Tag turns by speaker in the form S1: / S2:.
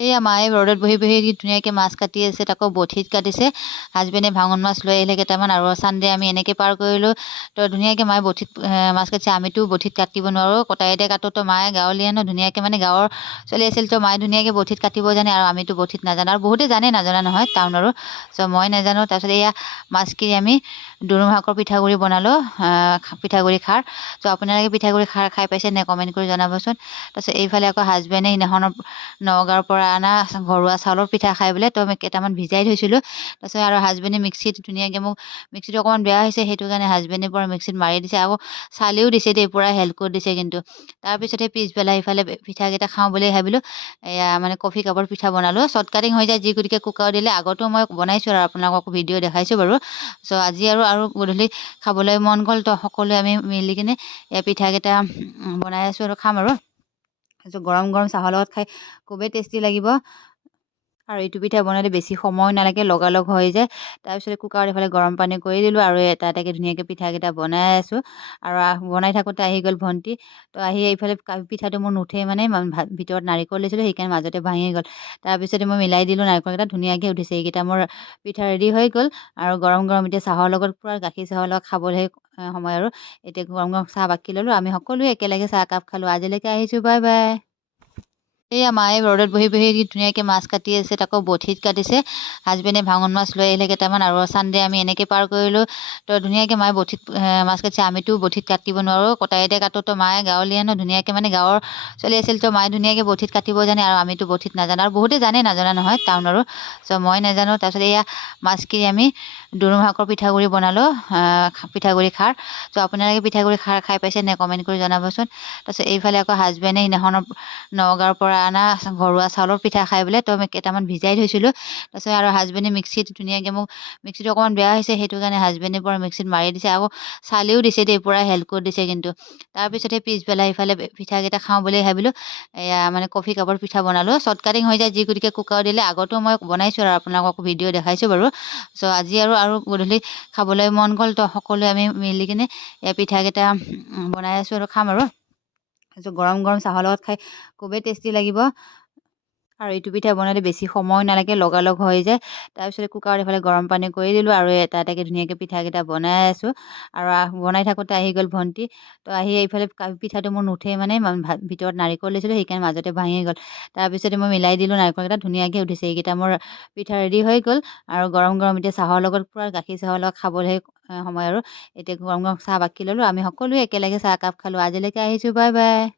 S1: এইয়া মায়ে ৰ'দত বহি বহি ধুনীয়াকৈ মাছ কাটি আছে তাকো বঠিত কাটিছে। হাজবেণ্ডে ভাঙন মাছ লৈ আহিলে কেইটামান আৰু চানডে আমি এনেকৈ পাৰ কৰিলোঁ। তো ধুনীয়াকৈ মায়ে বঠিত মাছ কাটিছে আমিতো বঠিত কাটিব নোৱাৰোঁ। কটাৰীতে কাটো তো মায়ে গাঁৱলীয়া ন ধুনীয়াকৈ মানে গাঁৱৰ চলি আছিল। তো মায়ে ধুনীয়াকৈ বঠিত কাটিব জানে আৰু আমিতো বঠিত নাজানো। আৰু বহুতে জানে নাজানা নহয় টাউনৰো চ' মই নাজানো। তাৰপিছত এয়া মাছখিনি আমি দুৰুম শাকৰ পিঠাগুড়ি বনালোঁ পিঠাগুড়ি খাৰ। চ' আপোনালোকে পিঠাগুড়ি খাৰ খাই পাইছে নে কমেণ্ট কৰি জনাবচোন। তাৰপিছত এইফালে আকৌ হাজবেণ্ডে সেইদিনাখনৰ নগাঁৱৰ পৰা অনা ঘৰুৱা চাউলৰ পিঠা খাই বোলে তো আমি কেইটামান ভিজাই থৈছিলোঁ। তাৰপিছত আৰু হাজবেণ্ডে মিক্সিত ধুনীয়াকৈ মোক মিক্সিটো অকণমান বেয়া হৈছে সেইটো কাৰণে হাজবেণ্ডে পৰা মিক্সিত মাৰি দিছে আকৌ চালিও দিছে দেই পূৰা হেল্প কৰি দিছে কিন্তু। তাৰপিছতে পিছবেলা ইফালে পিঠাকেইটা খাওঁ বুলি ভাবিলোঁ এয়া মানে কফি কাপৰ পিঠা বনালোঁ। শ্বৰ্ট কাটিং হৈ যায় যি গতিকে কুকাৰ দিলে আগতো মই বনাইছোঁ আৰু আপোনালোকক ভিডিঅ' দেখাইছোঁ বাৰু। চ' আজি আৰু আৰু গধূলি খাবলৈ মন গ'ল তো সকলোৱে আমি মিলি কিনে এই পিঠাকেইটা বনাই আছোঁ আৰু খাম আৰু। গৰম গৰম চাহৰ লগত খাই খুবেই টেষ্টি লাগিব। আৰু এইটো পিঠা বনালে বেছি সময় নালাগে লগালগ হৈ যায়। তাৰপিছত কুকাৰত এইফালে গৰম পানী কৰি দিলোঁ আৰু এটা এটাকৈ ধুনীয়াকৈ পিঠাকেইটা বনাই আছোঁ। আৰু বনাই থাকোঁতে আহি গ'ল ভণ্টি। তো আহি এইফালে পিঠাটো মোৰ নুঠেই মানে ভিতৰত নাৰিকল দিছিলোঁ সেইকাৰণে মাজতে ভাঙি গ'ল। তাৰপিছতে মই মিলাই দিলোঁ নাৰিকলকেইটা ধুনীয়াকৈ উঠিছে। এইকেইটা মোৰ পিঠা ৰেডি হৈ গ'ল। আৰু গৰম গৰম এতিয়া চাহৰ লগত পূৰা গাখীৰ চাহৰ লগত খাবলৈ সময় আৰু। এতিয়া গৰম গৰম চাহ বাকি ল'লোঁ। আমি সকলোৱে একেলগে চাহ একাপ খালোঁ। আজিলৈকে আহিছোঁ বাই বাই। এইয়া মায়ে ৰ'দত বহি বহি ধুনীয়াকৈ মাছ কাটি আছে তাকো বঠিত কাটিছে। হাজবেণ্ডে ভাঙন মাছ লৈ আহিলে কেইটামান আৰু চানডে আমি এনেকৈ পাৰ কৰিলোঁ। তো ধুনীয়াকৈ মায়ে বঠিত মাছ কাটিছে আমিতো বঠিত কাটিব নোৱাৰোঁ। কটাৰীতে কাটো তো মায়ে গাঁৱলীয়া ন ধুনীয়াকৈ মানে গাঁৱৰ চলি আছিল তো মায়ে ধুনীয়াকৈ বঠিত কাটিব জানে আৰু আমিতো বঠিত নাজানো। আৰু বহুতে জানে নাজানা নহয় টাউনৰো চ' মই নাজানো তাৰপিছত এয়া মাছখিনি আমি দুৰুম শাকৰ পিঠাগুড়ি বনালোঁ পিঠাগুড়ি খাৰ। চ' আপোনালোকে পিঠাগুড়ি খাৰ খাই পাইছে নে কমেণ্ট কৰি জনাবচোন। তাৰপিছত এইফালে আকৌ হাজবেণ্ডে সেইদিনাখনৰ নগাঁৱৰ পৰা অনা ঘৰুৱা চাউলৰ পিঠা খাই বোলে তো আমি কেইটামান ভিজাই থৈছিলোঁ। তাৰপিছত আৰু হাজবেণ্ডে মিক্সিত ধুনীয়াকৈ মোক মিক্সিটো অকণমান বেয়া হৈছে সেইটো কাৰণে হাজবেণ্ডে পৰা মিক্সিত মাৰি দিছে আকৌ চালিও দিছে দেই পূৰা হেল্প কৰি দিছে কিন্তু। তাৰপিছতে পিছবেলা ইফালে পিঠাকেইটা খাওঁ বুলি ভাবিলোঁ এয়া মানে কফি কাপৰ পিঠা বনালোঁ। শ্বৰ্ট কাটিং হৈ যায় যি গতিকে কুকাৰ দিলে আগতো মই বনাইছোঁ আৰু আপোনালোকক ভিডিঅ' দেখাইছোঁ বাৰু। চ' আজি আৰু আৰু গধূলি খাবলৈ মন গ'ল তো সকলোৱে আমি মিলি কিনে এই পিঠাকেইটা বনাই আছোঁ আৰু খাম আৰু। গৰম গৰম চাহৰ লগত খাই খুবেই টেষ্টি লাগিব। আৰু এইটো পিঠা বনালে বেছি সময় নালাগে লগালগ হৈ যায়। তাৰপিছত কুকাৰত এইফালে গৰম পানী কৰি দিলোঁ আৰু এটা এটাকৈ ধুনীয়াকৈ পিঠাকেইটা বনাই আছোঁ। আৰু বনাই থাকোঁতে আহি গ'ল ভণ্টি। তো আহি এইফালে পিঠাটো মোৰ নুঠেই মানে ভিতৰত নাৰিকল দিছিলোঁ সেইকাৰণে মাজতে ভাঙি গ'ল। তাৰপিছতে মই মিলাই দিলোঁ নাৰিকলকেইটা ধুনীয়াকৈ উঠিছে। এইকেইটা মোৰ পিঠা ৰেডি হৈ গ'ল। আৰু গৰম গৰম এতিয়া চাহৰ লগত পূৰা গাখীৰ চাহৰ লগত খাবলৈ সময় আৰু। এতিয়া গৰম গৰম চাহ বাকি ল'লোঁ। আমি সকলোৱে একেলগে চাহ একাপ খালোঁ। আজিলৈকে আহিছোঁ। Bye bye.